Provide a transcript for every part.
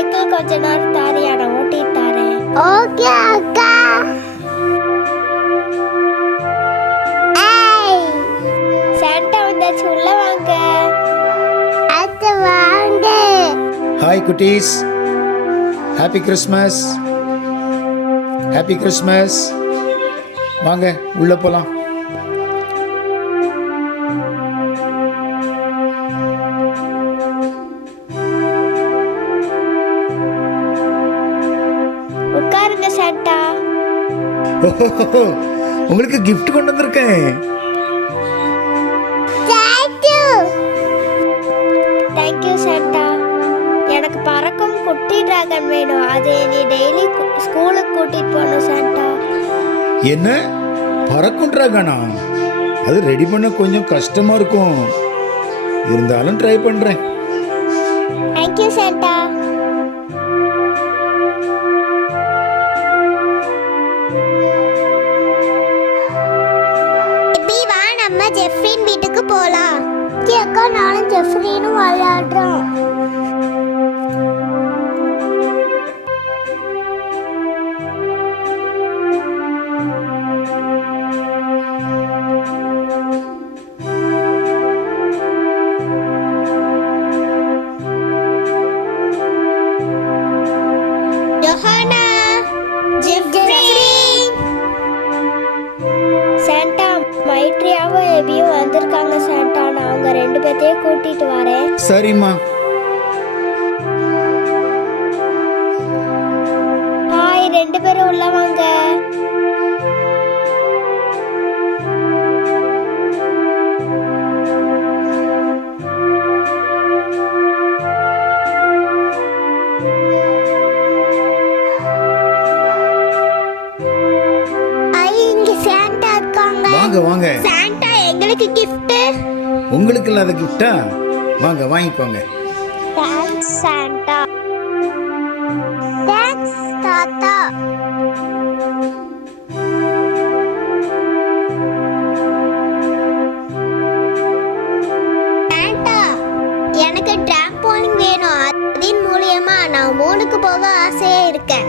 Cycle கொஞ்ச நேரம் தாரியா, நான் ஓட்டிட்டு தரேன். ஓகே அக்கா. சாண்டா வந்தாச்சு, உள்ள வாங்க. அத்தை வாங்க. ஹாய் குட்டீஸ், ஹாப்பி கிறிஸ்மஸ். Happy Christmas. வாங்க உள்ள போலாம். உட்காருங்க சாண்டா. ஓஹோ, உங்களுக்கு கிஃப்ட் கொண்டு வந்திருக்கேன். Thank you Santa. எனக்கு பறக்கும் குட்டி டிராகன் வேணும். அது நீ டெய்லி ஸ்கூலுக்கு கூட்டிட்டு போகணும் சாண்டா. என்ன பறக்கும் டிராகனா? அது ரெடி பண்ண கொஞ்சம் கஷ்டமா இருக்கும், இருந்தாலும் ட்ரை பண்றேன். Thank you Santa. வா, நம்ம ஜெஃப்ரின் வீட்டுக்கு போலாம். அக்கா, நானும் ஜெஃப்ரினும் விளையாடுறோம். யோஹானா, ஜெஃப்ரின். சாண்டா, மைட்ரியாவும் எபியும் வந்திருக்காங்க சாண்டா. நான் அவங்க 2 பேர்த்தையும் கூட்டிட்டு வரேன். சரிம்மா. ஹாய், 2 பேரும் உள்ள வாங்க. இங்க சாண்டா இருக்காங்க. வாங்க வாங்க. சாண்டா எங்களுக்கு gift. உங்களுக்கு இல்லாத கிஃப்டா? வாங்க வாங்கிக்கோங்க. Thanks Santa. தேங்க்ஸ் தாத்தா. சாண்டா, எனக்கு டிராம்போலின் வேணும். அதன் மூலியமா நான் 3க்கு போக ஆசையா இருக்கேன்.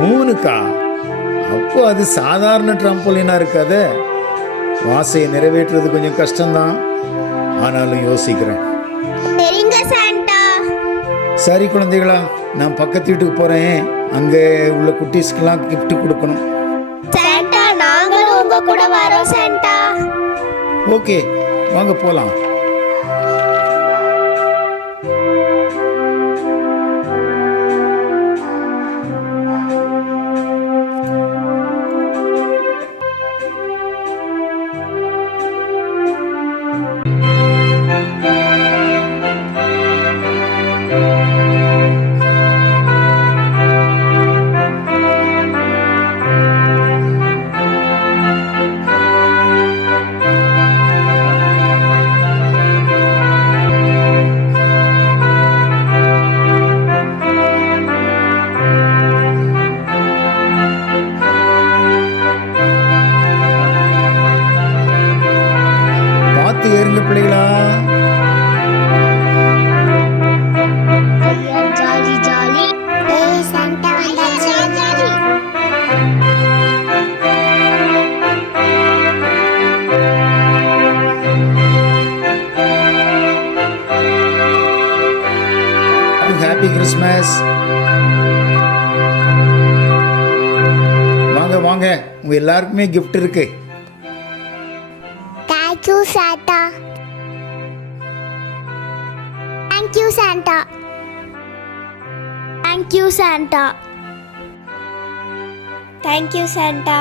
3க்கா? அப்போ அது சாதாரண ட்ராம்போலினா இருக்காது. ஆசையை நிறைவேற்றுறது கொஞ்சம் கஷ்டம்தான், ஆனாலும் யோசிக்கிறேன். சரிங்க சாண்டா. சரி குழந்தைகளா, நான் பக்கத்து வீட்டுக்கு போறேன். அங்கே உள்ள குட்டீஸ்க்கெல்லாம் கிஃப்ட் கொடுக்கணும். சாண்டா, நாங்களும் உங்க கூட வரோம் சாண்டா. ஓகே, வாங்க போலாம். பார்த்து ஏறுங்க பிள்ளைகளா. ஐயா, ஜாலி ஜாலி. ஏய் சாண்டா வந்தாச்சு. Happy Christmas. வாங்க வாங்க, உங்க எல்லாருக்குமே கிஃப்ட் இருக்கு. Thank you Santa. Thank you Santa. Thank you Santa. Thank you Santa.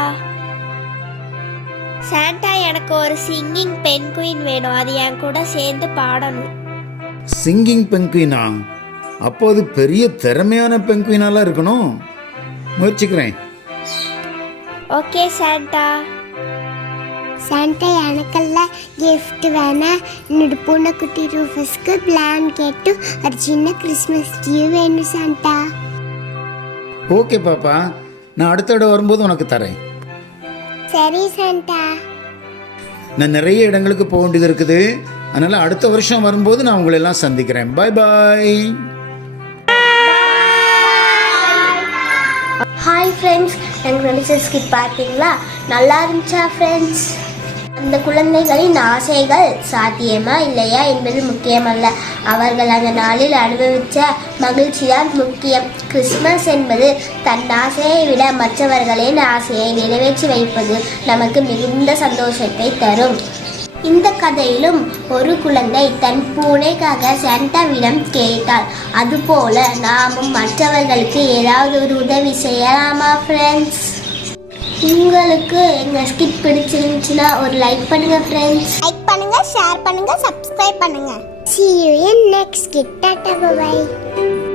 Santa, எனக்கு ஒரு சிங்கிங் பென்குயின் வேணும். அது என் கூட சேர்ந்து பாடணும். சிங்கிங் பெங்குயினா? அப்போ அது பெரிய திறமையான பெங்குயினாலாம் இருக்கணும். முயற்சிக்கிறேன். Okay Santa. சாண்டா, எனக்கெல்லாம் கிஃப்ட் வேணா. என்னோட பூனைக்குட்டி ரூஃபஸ்க்கு பிளாங்கெட்டு ஒரு சின்ன கிறிஸ்மஸ் ட்ரீ வேணும் சாண்டா. ஓகே பாப்பா, நான் அடுத்த தடவை வரும்போது உனக்கு தரேன். சரி சாண்டா. நான் நிறைய இடங்களுக்கு போக வேண்டியது இருக்குது. அதனால் அடுத்த வருஷம் வரும்போது நான் உங்களை எல்லாம் சந்திக்கிறேன். பாய் பாய். ஹாய் ஃப்ரெண்ட்ஸ், எனக்கு நடிச்ச ஸ்கிட் பார்த்தீங்களா? நல்லா இருந்துச்சா ஃப்ரெண்ட்ஸ்? அந்த குழந்தைகளின் ஆசைகள் சாத்தியமா இல்லையா என்பது முக்கியமல்ல, அவர்கள் அந்த நாளில் அனுபவித்த மகிழ்ச்சி தான் முக்கியம். கிறிஸ்மஸ் என்பது தன் ஆசையை விட மற்றவர்களின் ஆசையை நிறைவேற்றி வைப்பது நமக்கு மிகுந்த சந்தோஷத்தை தரும். இந்த கதையிலும் ஒரு குழந்தை தன் பூனைக்காக சாண்டாவிடம் கேட்டாள். அதுபோல நாமும் மற்றவர்களுக்கு ஏதாவது ஒரு உதவி செய்யலாமா ஃப்ரெண்ட்ஸ்? உங்களுக்கு எங்கள் ஸ்கிட் பிடிச்சிருந்துச்சுன்னா ஒரு லைக் பண்ணுங்க ஃப்ரெண்ட்ஸ். லைக் பண்ணுங்க, ஷேர் பண்ணுங்க, சப்ஸ்கிரைப் பண்ணுங்க. See you in next skit. Tata, bye bye.